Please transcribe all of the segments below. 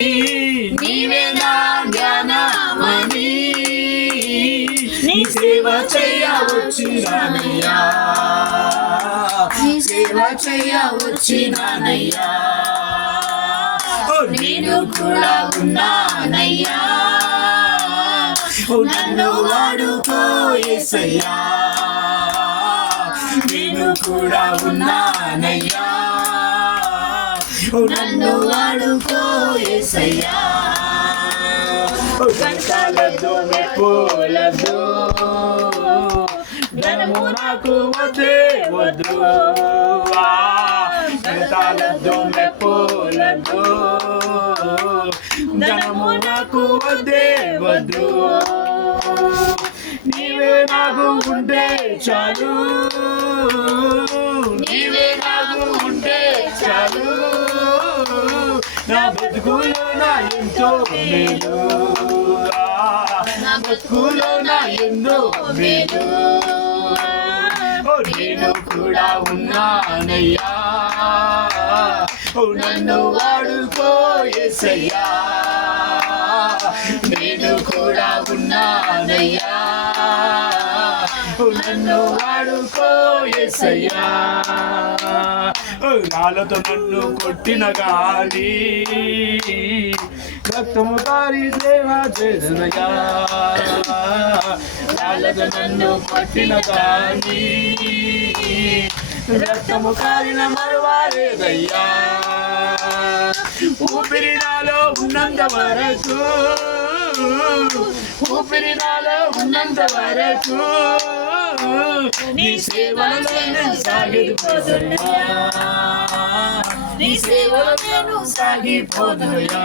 నీవే నా జ్ఞానమని నీ సేవ చేయ వచ్చినానయ్యా, నీ సేవ చేయ వచ్చినానయ్యా. నేను కూడా ఉన్నానయ్యా, నన్ను వాడుకో యేసయ్యా. నేను కూడా ఉన్నానయ్యా, నన్ను వాడుకో యేసయ్యా. గంటలతో మెప్పులతో ధనము నాకు వద్దే వద్దు, గంటలతో మెప్పులతో ధనము నాకు వద్దే వద్దు. నీవే నాకు ఉంటే చాలు, నీవే నాకు ఉంటే చాలు. నా బతుకులో నా ఎంతో మేలు, నా బతుకులో నా ఎంతో మేలు. నేను కూడా ఉన్నానయ్యా, నన్ను వాడుకో యేసయ్యా. నేను కూడా ఉన్నానయ్యా, నన్ను వాడుకో యేసయ్యా. రాళ్ళతో నన్ను కొట్టిన గాని రక్తము కారి సేవ చేసినగా, రాళ్ళతో నన్ను కొట్టిన గాని రక్తము కారిన మరువాలేదయ్యా. ఊపిరి నాలో ఉన్నంత వరకు, ఊపిరి నాలో ఉన్నంత వరకు నీ సేవలో నేను సాగిపోదునయ్యా, నీ సేవలో నేను సాగిపోదునయ్యా.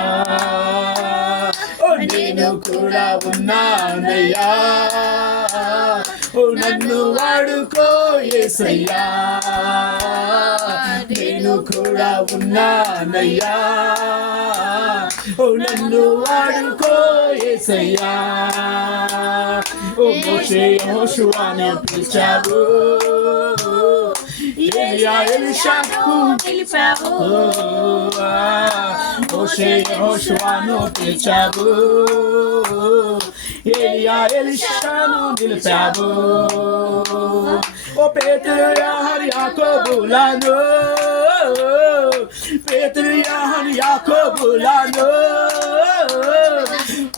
నేను కూడా ఉన్నానయ్యా, నన్ను వాడుకో యేసయ్యా. నేను కూడా ఉన్నానయ్యా, నన్ను వాడుకో యేసయ్యా. మోషే యెహోషువను పిలిచావు, ఏలియా ఎలీషాను నిలిపావు. మోషే యెహోషువను పిలిచావు, ఏలియా ఎలీషాను నిలిపావు. ఓ పేతురు యోహాను యాకోబులను, పేతురు యోహాను యాకోబులను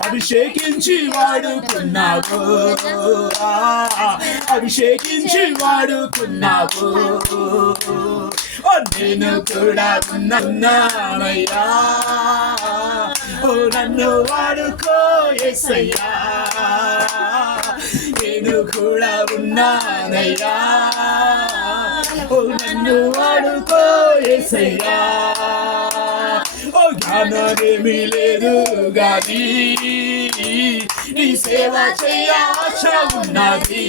అభిషేకించి వాడుకున్నావు, అభిషేకించి వాడుకున్నావు. నేను కూడా ఉన్నానయ్యా, నన్ను వాడుకో యేసయ్యా. నేను కూడా ఉన్నానయ్యా, నన్ను వాడుకో యేసయ్యా. జ్ఞానమేమీ లేదు గాని నీ సేవ చేయ ఆశ ఉన్నది,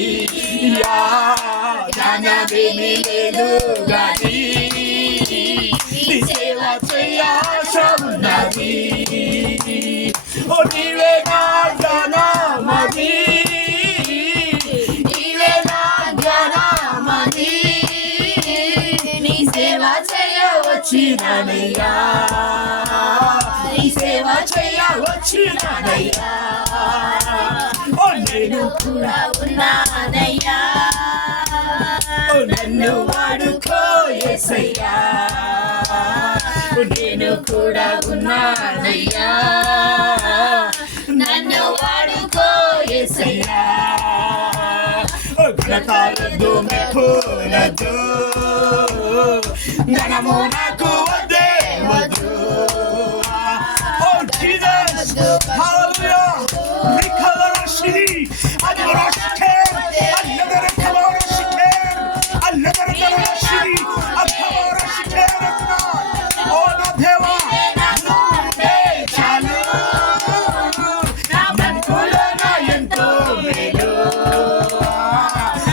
జ్ఞానమేమీ లేదు గాని నీ సేవ చేయ ఆశ ఉన్నది. నీవే నా జ్ఞానమని, నీవే నా జ్ఞానమని నీ సేవ చేయ వచ్చినానయ్యా, నీ సేవ చేయ వచ్చినానయ్యా. నేను కూడా ఉన్నానయ్యా, నన్ను వాడుకో యేసయ్యా. నేను కూడా ఉన్నానయ్యా, నన్ను వాడుకో యేసయ్యా. ఘనతాలతో మెప్పులతో ధనము నాకు వద్దే వద్దు. Jesus, hallelujah. Rikalarashi, Adarashke, Aladarakalarashke, Aladarakalarashke, Akalarashke. Oh, no deva. Chalu. Namankulana ento melu.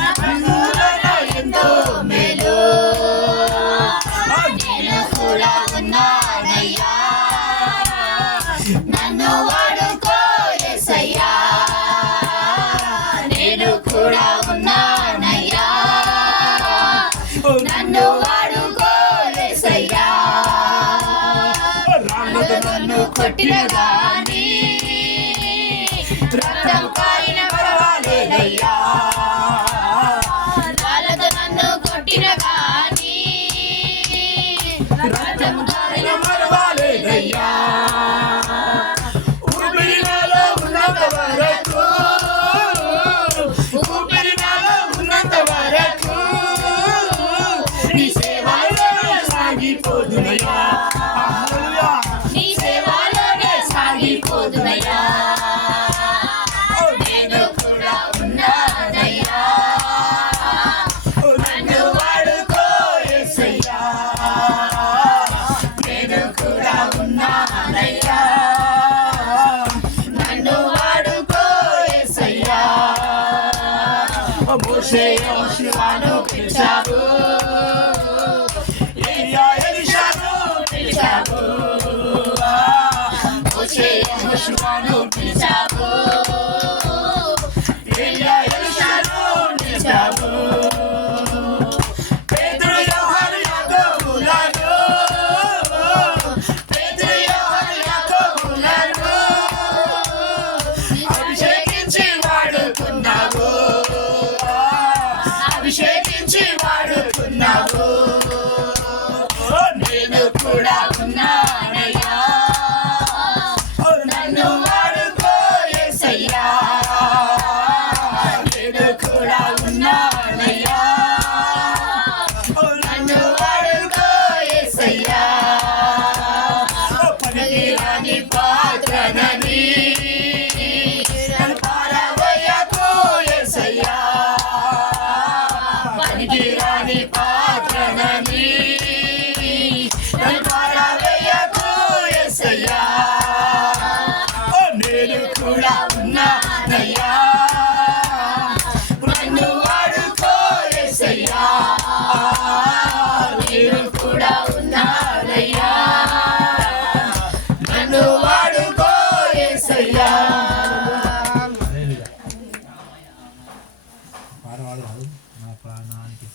Namankulana ento melu. Nenu kuda unnanayya, నన్ను వాడుకో యేసయ్యా. నేను కూడా ఉన్నానయ్యా, నన్ను వాడుకో యేసయ్యా. రాళ్ళతో నన్ను కొట్టి కొట్టిన గాని రక్తం కారిన పర్వాలేదయ్యా రాళ్ళతో నన్ను కొట్టిన గాని రక్తం కారిన పర్వాలేదయ్యా ఊపిరి నాలో ఉన్నంత వరకు ఊపిరి నాలో ఉన్నంత వరకు నీ సేవలోనే సాగిపోదునయ్యా నీ సేవలోనే సాగిపోదునయ్యా నేను కూడా ఉన్నానయ్యా నన్ను వాడుకో యేసయ్యా నేను కూడా ఉన్నానయ్యా నన్ను వాడుకో యేసయ్యా మోషే యోషువను పిలిచావు ఎలియా ఎలీషాను పిలిచావు మోషే యోషువను పిలిచావు ఎలియా ఎలీషాను పిలిచావు పేతురు యోహాను యాకోబులను పేతురు యోహాను యాకోబులను అభిషేకించి వాడుకున్నావు అభిషేకించి వాడుకున్నావు నేను కూడా ఉన్నానయ్యా నన్ను వాడుకో యేసయ్యా నేను కూడా ఉన్నానయ్యా నన్ను వాడుకో యేసయ్యా పనికిరాని పాత్రనని నన్ను పారవేయకు యేసయ్యా పనికిరాని పాత్రనని నన్ను పారవేయకు యేసయ్యా నేను కూడా ఉన్నానయ్యా నన్ను వాడుకో యేసయ్యా నేను కూడా ఉన్నానయ్యా నన్ను వాడుకో యేసయ్యా నా ప్రాణానికి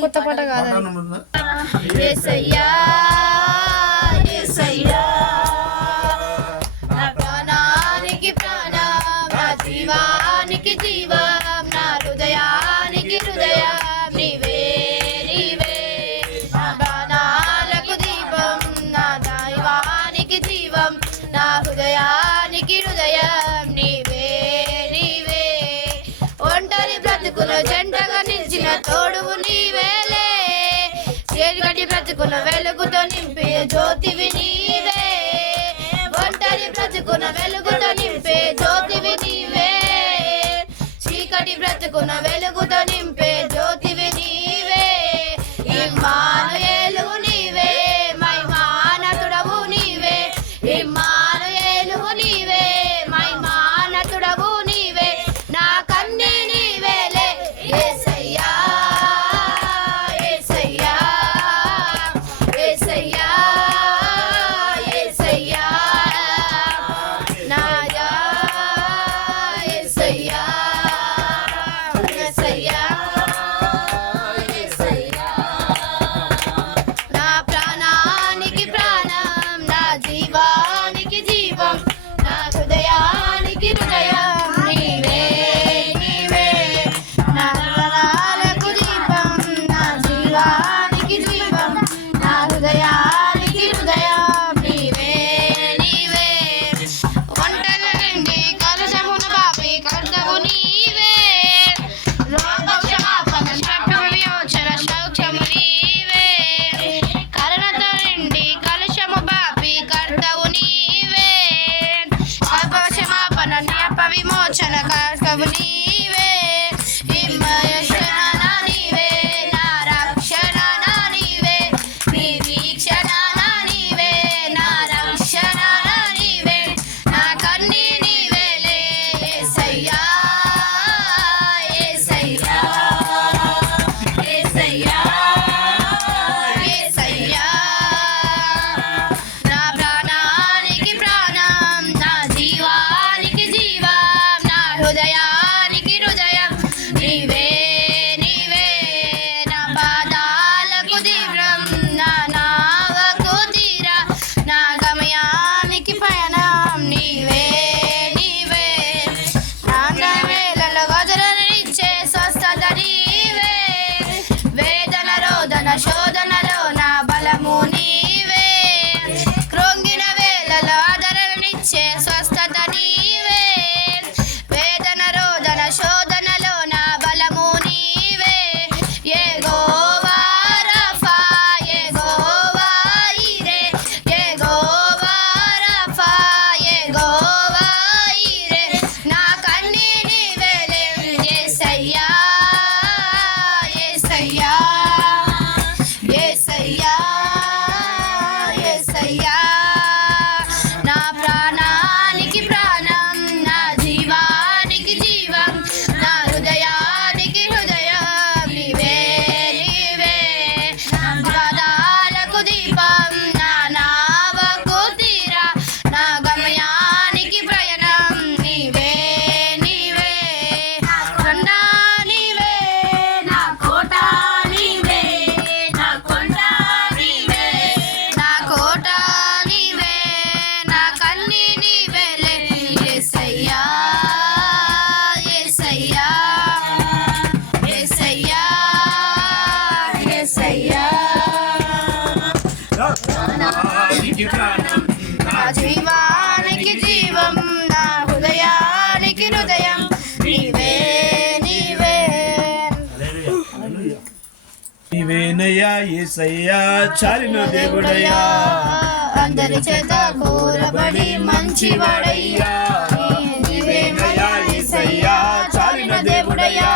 కొత్త పాట కాదు యేసయ్యా యేసయ్యా నా ప్రాణానికి ప్రాణం నా జీవానికి జీవం నా హృదయానికి హృదయం నీవే నీవే నా ప్రాణాలకు దీపం నా దైవానికి జీవం నా హృదయానికి హృదయం నీవే నీవే ఒంటరి బ్రతుకుల జంటగా నిలిచిన తోడువు నీవేలే చీకటి బ్రతుకుల వెలుగుతో నింపే జ్యోతివి నీవే ఒంటరి బ్రతుకున వెలుగుతో నింపే జ్యోతివి నీవే చీకటి బ్రతుకున వెలుగుతో నింపే జ్యోతివి నీవే ఇమ్మానుయేలు నీవే మహిమానతుడవు నీవే ఇమ్మానుయేలు నీవే మహిమానతుడవు నీవే నా కన్నీ నీవేలే యేసయ్యా యేసయ్యా యేసయ్యా నీవేనయ్యా యేసయ్యా చాలిన దేవుడయ్యా అందరి చేత కోరబడి మంచివాడయ్యా నీవేనయ్యా యేసయ్యా చాలిన దేవుడయ్యా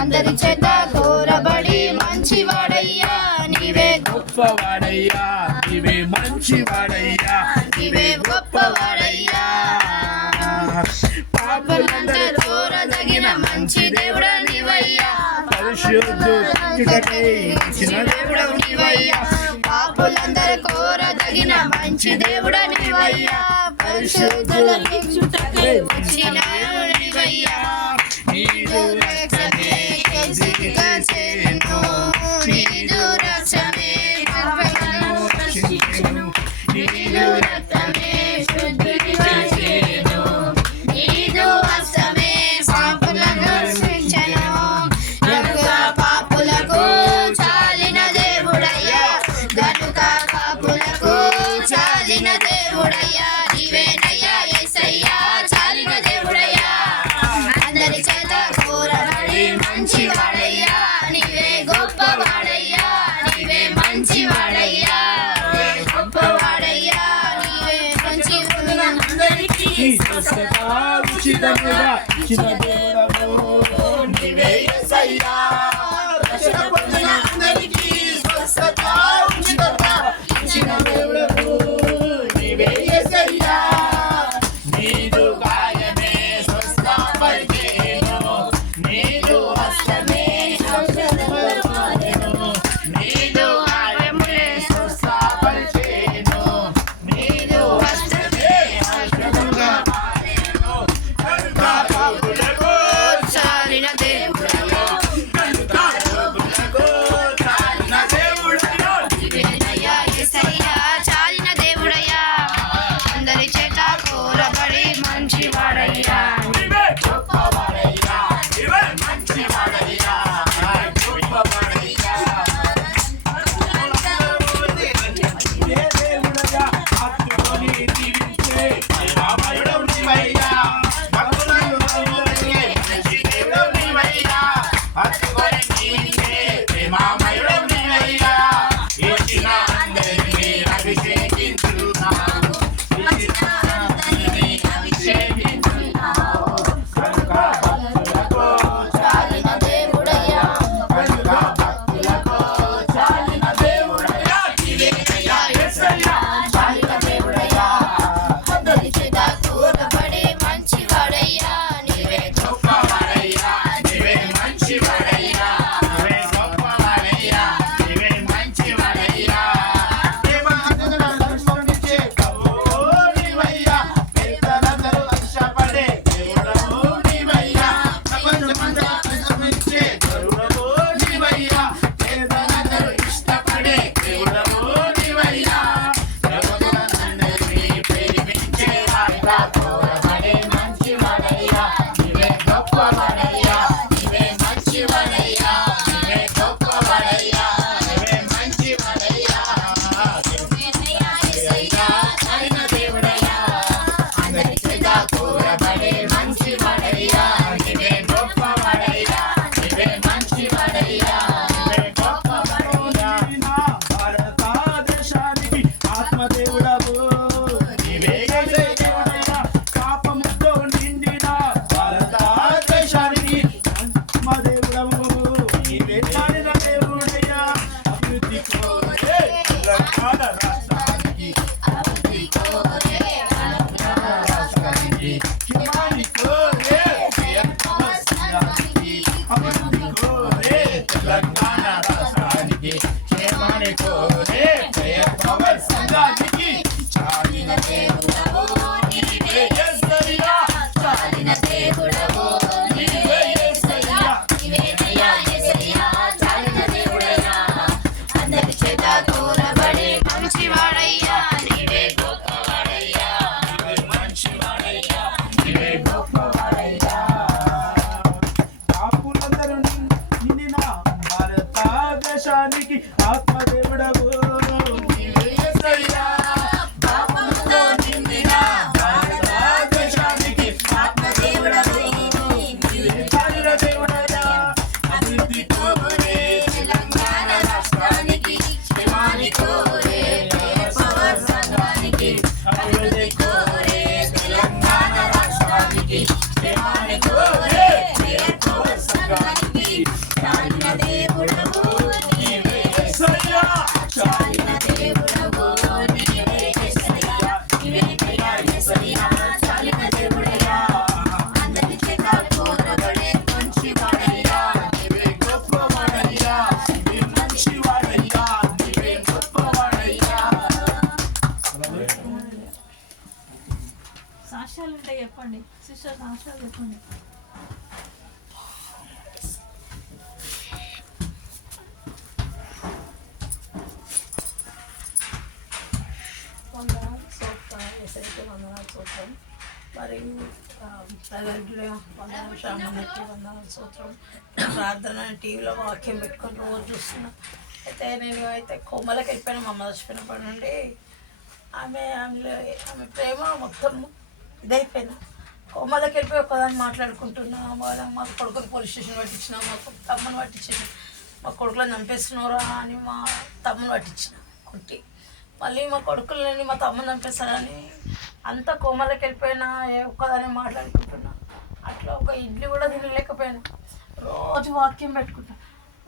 అందరి చేత కోరబడి మంచివాడయ్యా నీవే గొప్పవాడయ్యా నీవే మంచివాడయ్యా నీవే గొప్పవాడయ్యా పాపులందరూ కోరదగిన మంచి దేవుడా నీవయ్యా పరిశుద్ధుడకై ఇచ్చిన దేవుడవు నీవయ్యా పాపులందరూ కోరదగిన మంచి దేవుడా నీవయ్యా పరిశుద్ధులకు వచ్చిన నీవయ్యా నీదు రక్షణే కేసిగా చేను నీదు రక్షణే రక్షించును నీదు రక్తమే శుద్ధిగా చేను నీదు హస్తమే పాపులను రక్షించెను గనుక పాపులకు చాలిన దేవుడయ్యా గనుక పాపులకు చాలిన దేవుడయ్యా నీవేనయ్యా యేసయ్యా చాలిన దేవుడయ్యా అందరి చేత కోరబడి మంచివాడయ్యా నీవే గొప్పవాడయ్యా నీవే మంచివాడయ్యా గొప్పవాడయ్యా నీవే మంచివాడయ్యా ఈ స్వస్థత ఉచితముగా ఇచ్చిన దేవుడవు నీవే యేసయ్యా రక్షణ పొందిన అందరికీ స్వస్థత ఉచితంగా ఇచ్చిన దేవుడవు నీవే యేసయ్యా నీదు గాయమే స్వస్థపరిచేను నీదు హస్తమే స్వస్థపరిచేను నీదు గాయమే స్వస్థపరిచేను నీదు హస్తమే ఔషధంగా మారెను కనుక పాపులకు చాలిన దేవుడయ్యా కనుక పాపులకు చాలిన దేవుడయ్యా నీవేనయ్యా యేసయ్యా చాలిన దేవుడయ్యా అందరి చేత కోరబడి మంచివాడయ్యా నీవే గొప్పవాడయ్యా నీవే మంచివాడయ్యా గొప్పవాడయ్యా ఏ దేవుడయ్యా ఆత్మని దీవించే రామాయుడవు నీవయ్యా భక్తులను అందరికీ మంచి దేవుడవు నీవయ్యా ఆత్మని దీవించే ప్రేమామయుడవు నీవయ్యా ఇచ్చిన అందరినీ అభిషేకించున్నావు ఇచ్చిన అందరినీ అభిషేకించున్నావు కనుక భక్తులకు చాలిన దేవుడయ్యా కనుక భక్తులకు చాలిన దేవుడయ్యా నీవేనయ్యా యేసయ్యా చాలిన దేవుడయ్యా అందరి చేత కోరబడి మంచివాడయ్యా నీవే గొప్పవాడయ్యా నీవే మంచివాడయ్యా నీవే గొప్పవాడయ్యా నీవే మంచివాడయ్యా ప్రేమానందన దర్శనమిచ్చే ప్రభువో నీవయ్యా పెద్దలందరూ హర్షపడే దేవుడవు నీవయ్యా ప్రపంచమంతా దర్శనమిచ్చే దేవుడవు నీవయ్యా పేదలందరూ ఇష్టపడే దేవుడవు నీవయ్యా ప్రభువులందరినీ ప్రేమించే వాడిగా కోరబడే మంచివాడయ్యా నీవే గొప్పవాడయ్యా నీవే మంచివాడయ్యా నీవే గొప్పవాడయ్యా నీవే మంచివాడయ్యా నీవేనయ్యా యేసయ్యా చాలిన దేవుడయ్యా అందరి చేత కోరబడే మంచివాడయ్యా నీవే గొప్పవాడయ్యా నీవే మంచివాడయ్యా నీవే గొప్పవాడయ్యా భారతదేశానికి ఆత్మదేవుడవు నీవే దేవుడయ్యా పాపముతో నిండిన భారతదేశానికి ఆత్మదేవుడవు నీవే చాలిన దేవుడయ్యా అభివృద్ధి కోరే తెలంగాణ రాష్ట్రానికి అభివృద్ధి కోరే రాష్ట్రానికి క్షేమాన్ని కోరే రాష్ట్రానికి అభివృద్ధి కోరే తెలంగాణ రాష్ట్రానికి క్షేమాన్ని కోరే పవర్ సంఘానికి చాలిన దేవుడవు నీవే యేసయ్యా చాలిన దేవుడవు నీవే యేసయ్యా నీవేనయ్యా యేసయ్యా చాలిన దేవుడయ్యా అందరి చేత కోరబడి మంచివాడయ్యా నీవే గొప్పవాడయ్యా నీవే మంచివాడయ్యా నీవే గొప్పవాడయ్యా పాపులందరూ నిండిన భారతదేశానికి ఆత్మదేవుడవు నీవే యేసయ్యా చెప్పండి సిస్టర్ సాక్ష్యాలు చెప్పండి. వందనాలు స్తోత్రం ఎసరికి వందనాలు స్తోత్రం మరి ప్రజెంట్గా వందనాలు శ్రామణకి వందనాలు స్తోత్రం ప్రార్థన టీవీలో వాక్యం పెట్టుకొని రోజు చూస్తున్నా. అయితే నేను అయితే కొమ్మలకి వెళ్ళిపోయినా మా అమ్మ చచ్చిపోయినప్పటి నుండి ఆమె ప్రేమ మొత్తం ఇదైపోయినా. కొమ్మలకి వెళ్ళిపోయి ఒకదాన్ని మాట్లాడుకుంటున్నా. మా కొడుకుని పోలీస్ స్టేషన్ పట్టించిన, మా తమ్ముని పట్టించిన, మా కొడుకులను చంపేస్తున్నారా అని మా తమ్ముని పట్టించిన కొట్టి, మళ్ళీ మా కొడుకులని మా తమ్ముని చంపేస్తారని అంత కోమలకి వెళ్ళిపోయినా. ఒక్కదాన్ని మాట్లాడుకుంటున్నా. అట్లా ఒక ఇడ్లీ కూడా తినలేకపోయినా. రోజు వాక్యం పెట్టుకుంటా,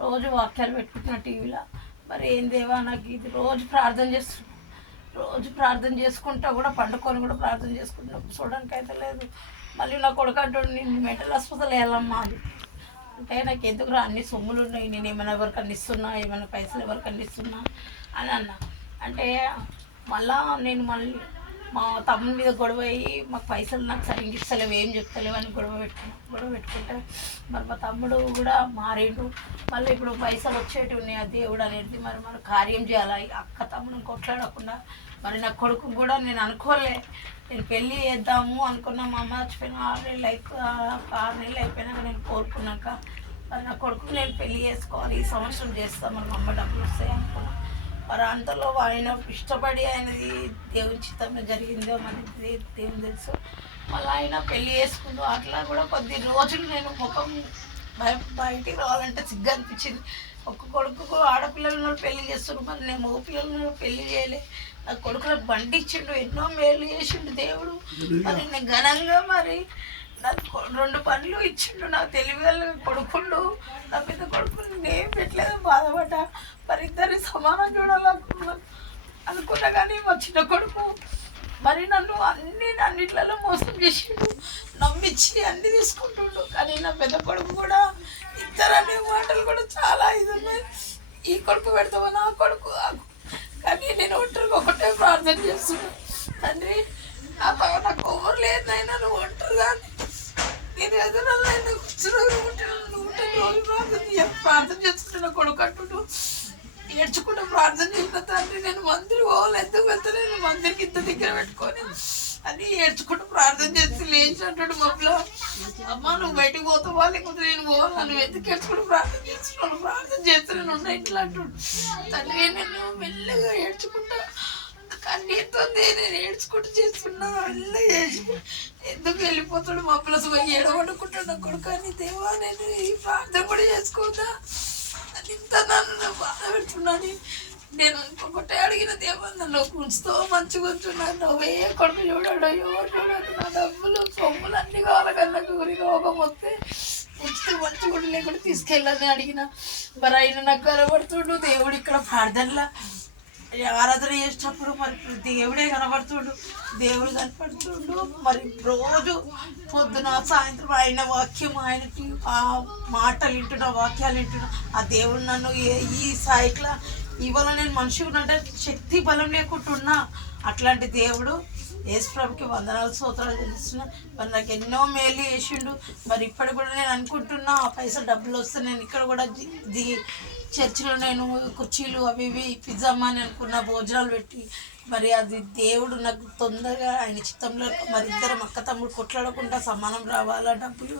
రోజు వాక్యాలు పెట్టుకుంటున్నా టీవీలో. మరి ఏం దేవా నాకు ఇది రోజు ప్రార్థన చేస్తున్నా. రోజు ప్రార్థన చేసుకుంటా కూడా పండుకొని కూడా ప్రార్థన చేసుకుంటున్నా. చూడడానికి అయితే లేదు. మళ్ళీ నా కొడుకు అంటాడు నేను మెంటల్ హాస్పిటల్ వెళ్ళమ్మా అది అంటే నాకు ఎందుకు అన్ని సొమ్ములు ఉన్నాయి, నేను ఏమైనా ఎవరికి అందిస్తున్నా, ఏమైనా పైసలు ఎవరికి అందిస్తున్నా అని అన్నా. అంటే మళ్ళీ మా తమ్ముని మీద గొడవ అయ్యి మాకు పైసలు నాకు సరిగ్గా ఇస్తలేవు, ఏం చెప్తలేవు అని గొడవ పెట్టుకుంటే మరి మా తమ్ముడు కూడా మారిండు. మళ్ళీ ఇప్పుడు పైసలు వచ్చేటి ఉన్నాయి, ఆ దేవుడు అనేది మరి మనం కార్యం చేయాలి. అక్క తమ్ముడిని కొట్లాడకుండా మరి నా కొడుకు కూడా నేను అనుకోలే, నేను పెళ్ళి చేద్దాము అనుకున్నా. మా అమ్మ చచ్చిపోయిన 6 నెలలు అయిపోయినాక నేను కోరుకున్నాక మరి నా కొడుకు నేను పెళ్ళి చేసుకోవాలి, ఈ సంవత్సరం చేస్తాను, మరి మా అమ్మ డబ్బులు వస్తాయి అనుకున్నా. మరి అంతలో ఆయన ఇష్టపడి ఆయనది దేవుని చిత్తంలో జరిగిందో మరి దేవుని తెలుసు. మళ్ళీ ఆయన పెళ్ళి చేసుకుంటూ అట్లా కూడా కొద్ది రోజులు నేను ముఖం బయటికి రావాలంటే సిగ్గు అనిపించింది. ఒక్క కొడుకు ఆడపిల్లలను పెళ్లి చేస్తున్నారు, మరి నేను మగ పిల్లలను పెళ్లి చేయలే. నా కొడుకులకు బండి ఇచ్చిండు, ఎన్నో మేలు చేసిండు దేవుడు. మరి నేను ఘనంగా మరి నాకు 2 పనులు ఇచ్చిండు. నాకు తెలివిగల కొడుకుళ్ళు, నా పెద్ద కొడుకులు నేనేం పెట్టలేదు, బాధపడ్డా. మరి ఇద్దరిని సమానం చూడాలనుకున్నా కానీ మా చిన్న కొడుకు మరి నన్ను అన్నిట్లలో మోసం చేసిండు, నమ్మించి అన్ని తీసుకుంటుండు. కానీ నా పెద్ద కొడుకు కూడా ఇద్దరనే మాటలు కూడా చాలా ఇది ఉన్నాయి. ఈ కొడుకు పెడతావా నా కొడుకు, కానీ నేను ఒంటరిగా ఒకటే ప్రార్థన చేస్తున్నాను. తండ్రి నాకు ఎవరు లేదు అయినా నువ్వు ఒంటరిగా నేను ఎదురన్నా ప్రార్థన చేస్తున్నా. కొడుకు అంటుండు ఏడ్చుకుంటూ ప్రార్థన చేసిన తండ్రి నేను మందిరి పోవాలి, ఎందుకు వెళ్తాను, నేను మందిరికి ఇంత దగ్గర పెట్టుకొని అని ఏడ్చుకుంటూ ప్రార్థన చేసి లేచి అంటాడు మమ్మల్ని, అమ్మ నువ్వు బయటకు పోతావా లేకపోతే నేను పోవాలా, నువ్వు ఎందుకు ఏడ్చుకుంటూ ప్రార్థన చేస్తున్నాను, ప్రార్థన చేస్తున్నాను ఉన్నా ఇట్లా అంటాడు. తండ్రి నేను మెల్లగా ఏడ్చుకుంటా కన్నీతో నేను ఏడ్చుకుంటూ చేస్తున్నా. మెల్లగా చేసి ఎందుకు వెళ్ళిపోతాడు మా ప్లస్ ఏడవడుకుంటాడు నా కొడుకు అని. దేవా నేను ఈ ప్రార్థన కూడా చేసుకోదా అని ఇంత నన్ను బాధ పెడుతున్నాను. నేను ఇంకొకటే అడిగిన దేవా నన్ను ఉంచుతో మంచిగా ఉంచున్నాను. నువ్వే కొడుకు చూడాడు, ఎవరు చూడడు, నా డబ్బులు సొమ్ములు అన్నీ కావాలి కన్నా ఊరి రోగం వస్తే ఉంచితే మంచి కూడా లేకుండా తీసుకెళ్ళని అడిగిన. మరి ఆయన నాకు కనబడుతుండు దేవుడు ఇక్కడ ప్రార్థనలా ఆరాధన చేసేటప్పుడు మరి దేవుడే కనబడుతుండు, దేవుడు కనపడుతుండు. మరి రోజు పొద్దున సాయంత్రం ఆయన వాక్యం ఆయనకి ఆ మాటలు వింటున్నా, వాక్యాలు వింటున్నా. ఆ దేవుడు నన్ను ఈ స్థాయిలో ఇవాళ నేను మనిషి ఉన్నట్టే శక్తి బలం లేకుంటున్నా. అట్లాంటి దేవుడు యేసుప్రభుకి వందనాలు స్తోత్రాలు తెలుస్తున్నా. మరి నాకు ఎన్నో మేలు చేసిండు. మరి ఇప్పటి కూడా నేను అనుకుంటున్నా ఆ పైసలు డబ్బులు వస్తే నేను ఇక్కడ కూడా చర్చిలో నేను కుర్చీలు అవి ఇవి పిజ్జామా అని అనుకున్న భోజనాలు పెట్టి మరి అది దేవుడు నాకు తొందరగా ఆయన చిత్తంలో మరి ఇద్దరు అక్క తమ్ముడు కొట్లాడకుండా సమానం రావాలా డబ్బులు.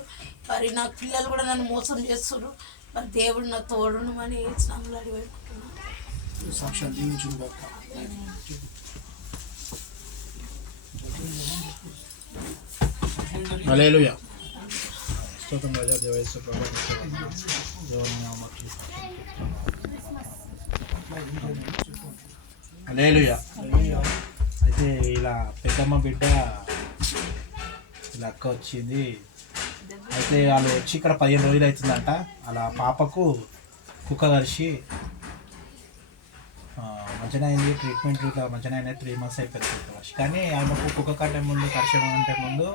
మరి నా పిల్లలు కూడా నన్ను మోసం చేస్తున్నారు. మరి దేవుడు నా తోడును అని స్నాములు అడిగి పెట్టుకుంటున్నాను. హల్లెలూయా. స్తోత్రం రాజా దేవయేసు ప్రభువా. హల్లెలూయా. అయితే ఇలా పెద్దమ్మ బిడ్డ ఇలా అక్క వచ్చింది. అయితే వాళ్ళు వచ్చి ఇక్కడ 15 రోజులు అవుతుందంట. అలా పాపకు కుక్క కరిచి మంచిగా అయింది, ట్రీట్మెంట్ ఇట్లా మంచిగా అయినా 3 months అయిపోయింది కుక్క కరిచి. కానీ ఆమెకు కుక్క కంటే ముందు కరిచడం అంటే ముందు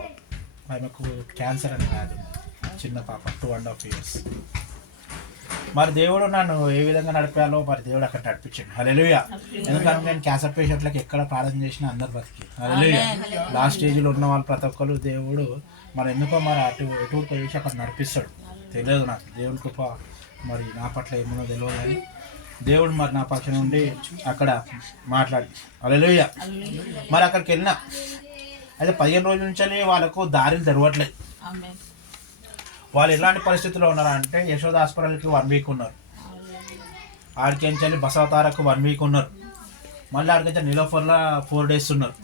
ఆమెకు క్యాన్సర్ అని వ్యాధి ఉంది. చిన్న పాప 2.5 years. మరి దేవుడు నన్ను ఏ విధంగా నడిపాలో మరి దేవుడు అక్కడ నడిపించాడు. హల్లెలూయా. ఎందుకంటే నేను క్యాన్సర్ పేషెంట్లకు ఎక్కడ ప్రార్థన చేసినా అందరు బతికి. హల్లెలూయా. లాస్ట్ స్టేజ్లో ఉన్న వాళ్ళు ప్రతి ఒక్కరు దేవుడు మరి ఎందుకో మరి ఎటు చేసి అక్కడ నడిపిస్తాడు. తెలియదు నాకు దేవుడి కృప మరి నా పట్ల ఏమో తెలియదు కానీ దేవుడు మరి నా పక్షం నుండి అక్కడ మాట్లాడి. హల్లెలూయా. మరి అక్కడికి వెళ్ళినా అయితే 15 రోజుల నుంచి వాళ్ళకు దారిలు తెరవట్లేదు. వాళ్ళు ఎలాంటి పరిస్థితుల్లో ఉన్నారా అంటే యశోద హాస్పిటల్కి 1 వీక్ ఉన్నారు, ఆడికించాలి బసవతారకు 1 వీక్ ఉన్నారు, మళ్ళీ ఆడికించాలి నిలోఫర్లో 4 days ఉన్నారు,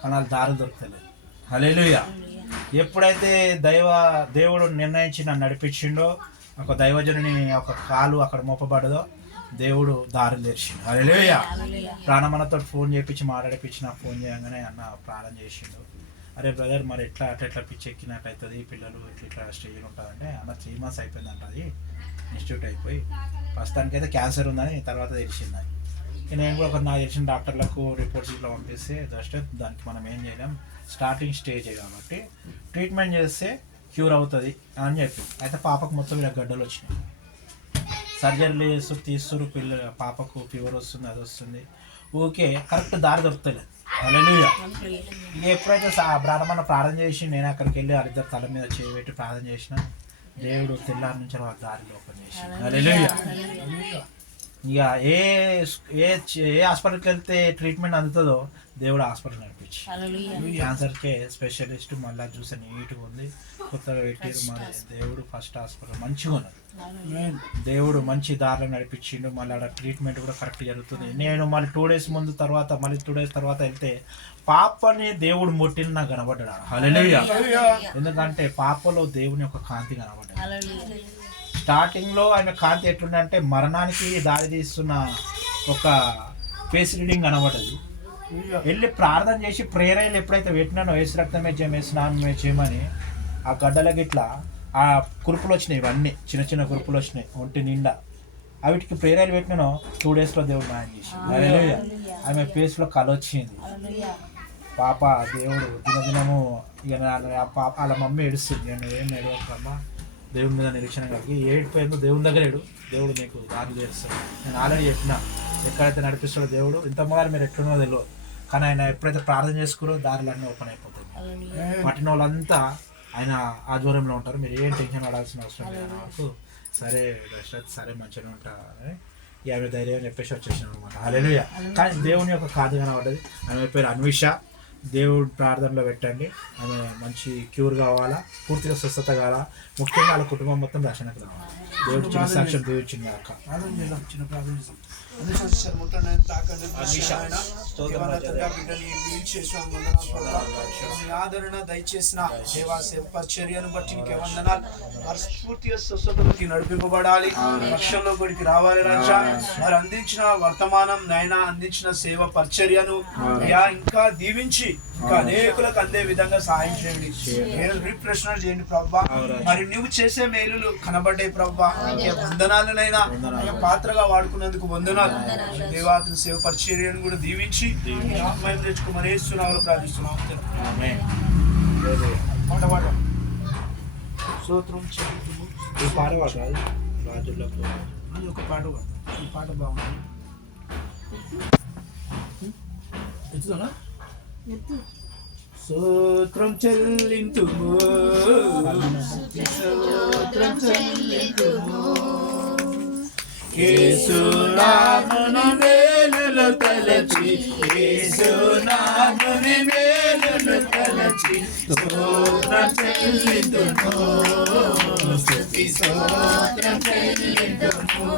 కానీ వాళ్ళు దారి దొరకలేదు. హల్లెలూయా. ఎప్పుడైతే దేవుడు నిర్ణయించి నన్ను నడిపించిండో, ఒక దైవజనుని ఒక కాలు అక్కడ మోపబడదో దేవుడు దారులు తెరిచిండు. హల్లెలూయా. ప్రాణమన్నతో ఫోన్ చేయించి మాట్లాడిపించి నాకు ఫోన్ చేయగానే అన్న ప్రాణం చేసిండు. అరే బ్రదర్ మరి అట్లా పిచ్చి ఎక్కినట్టు అవుతుంది, పిల్లలు ఇట్లా స్టేజ్లో ఉంటుందంటే అన్న 3 months అయిపోయిందంట, అది ఇన్స్టిట్యూట్ అయిపోయి ప్రస్తుతానికి అయితే క్యాన్సర్ ఉందని తర్వాత తెలిసింది. నేను కూడా నాకు తెలిసిన డాక్టర్లకు రిపోర్ట్స్ ఇట్లా పంపిస్తే జస్ట్ దానికి మనం ఏం చేయలేం, స్టార్టింగ్ స్టేజ్ కాబట్టి ట్రీట్మెంట్ చేస్తే క్యూర్ అవుతుంది అని చెప్పి. అయితే పాపకు మొత్తం ఇలా గడ్డలు వచ్చినాయి, సర్జరీలు తీస్తున్నారు, పాపకు ఫీవర్ వస్తుంది, అది వస్తుంది, ఓకే కరెక్ట్ దారి దొరుకుతలేదు. హల్లెలూయా. ఇక ఎప్పుడైతే బ్రాహ్మణ ప్రార్థన చేసి నేను అక్కడికి వెళ్ళి వాళ్ళిద్దరు తల మీద చేయబెట్టి ప్రార్థన చేసిన దేవుడు తెల్లారి నుంచి వాళ్ళ దారిలో ఓపెన్ చేసి. హల్లెలూయా. ఇక ఏ హాస్పిటల్కి వెళ్తే ట్రీట్మెంట్ అందుతుందో దేవుడు హాస్పిటల్ నడిపించి క్యాన్సర్కే స్పెషలిస్ట్ మళ్ళీ చూసే నీట్గా ఉంది, కొత్తగా పెట్టారు. మన దేవుడు ఫస్ట్ హాస్పిటల్ మంచిగా ఉన్నది, దేవుడు మంచి దారిలో నడిపించిండు. మళ్ళీ ఆడ ట్రీట్మెంట్ కూడా కరెక్ట్ జరుగుతుంది. నేను మళ్ళీ 2 days ముందు తర్వాత మళ్ళీ 2 days తర్వాత వెళ్తే పాపని దేవుడు ముట్టిన నాకు కనబడ్డాడు. హల్లెలూయా. ఎందుకంటే పాపలో దేవుని యొక్క కాంతి కనబడ్డాడు. స్టార్టింగ్లో ఆయన కాంతి ఎట్లుందంటే మరణానికి దారి తీస్తున్న ఒక ఫేస్ రీడింగ్ కనబడ్డది. వెళ్ళి ప్రార్థన చేసి ప్రేయర్లు ఎప్పుడైతే పెట్టినానో ఏసు రక్తమే స్నానం చేయమని ఆ గడ్డలకి ఇట్లా ఆ కురుపులు వచ్చినాయి, ఇవన్నీ చిన్న చిన్న కురుపులు వచ్చినాయి ఒంటి నిండా. వీటికి ప్రేయర్లు పెట్టినానో 2 daysలో దేవుడు న్యాయం చేసి. హల్లెలూయా. ఆమె ఫేస్లో కళ వచ్చింది. పాప దేవుడు దినదినము ఇక పాప వాళ్ళ మమ్మీ ఏడుస్తుంది, నేను ఏం ఏడవకమ్మా దేవుడి మీద నిరీక్షణ కలిగి ఏడిపోయిందో దేవుని దగ్గర దేవుడు నీకు దారి చేస్తాడు. నేను ఆల్రెడీ చెప్పిన ఎక్కడైతే నడిపిస్తాడో దేవుడు, ఇంతమ్మగారు మీరు ఎట్లున్నో తెలియదు, కానీ ఆయన ఎప్పుడైతే ప్రార్థన చేసుకురో దారులన్నీ ఓపెన్ అయిపోతాయి. పట్టిన వాళ్ళంతా ఆయన ఆధ్వర్యంలో ఉంటారు. మీరు ఏం టెన్షన్ పడాల్సిన అవసరం లేదు. నాకు సరే దశరథ్ సరే మంచిగా ఉంటా అని ఆమె ధైర్యం చెప్పేసి వచ్చేసాను అనమాట. హల్లెలూయా. కానీ దేవుని యొక్క కాదు కనబడ్డది. ఆమె పేరు అన్విష. దేవుడు ప్రార్థనలో పెట్టండి, ఆమె మంచి క్యూర్ కావాలా, పూర్తిగా స్వస్థత కావాలా, ముఖ్యంగా వాళ్ళ కుటుంబం మొత్తం రక్షణకు రావాలి. దేవుడు చిన్న సాక్ష్యం చూపించింది అక్క. చిన్న ప్రార్థన ఆదరణ దయచేసిన సేవా పరిచర్యను బట్టి నీకే వందనాలు. మనస్ఫూర్తిగా స్వస్థతకి నడిపింపబడాలి, రక్షణలో గుడికి రావాలి రాజా. మరి అందించిన వర్తమానం నాయన, అందించిన సేవ పరిచర్యను ఇంకా దీవించి ఇంకా అనేకులకు అందే విధంగా సహాయం చేయండి. రీప్రెషనర్ చేయండి ప్రభా. మరి నువ్వు చేసే మేలులు కనబడ్డాయి ప్రభా. వందనాలనైనా పాత్రగా వాడుకున్నందుకు వందనాలు. దేవాతను సేవ పరిచర్యను కూడా దీవించి ఆత్మయం తెచ్చుకోమని యేసునామములో ప్రార్థిస్తున్నాం. స్తోత్రం చెల్లించుము. ఈ పాట పాడాలి రాజులకు అది ఒక పాట పాడు. ఈ పాట బాగుంది. ఎత్తునా? స్తోత్రం చెల్లింతుము, స్తోత్రం చెల్లింతుము. యేసునామమును మేలులు తలచి, యేసునామమును మేలులు తలచి స్తోత్రం చెల్లింతుము, స్తుతి స్తోత్రం చెల్లింతుము.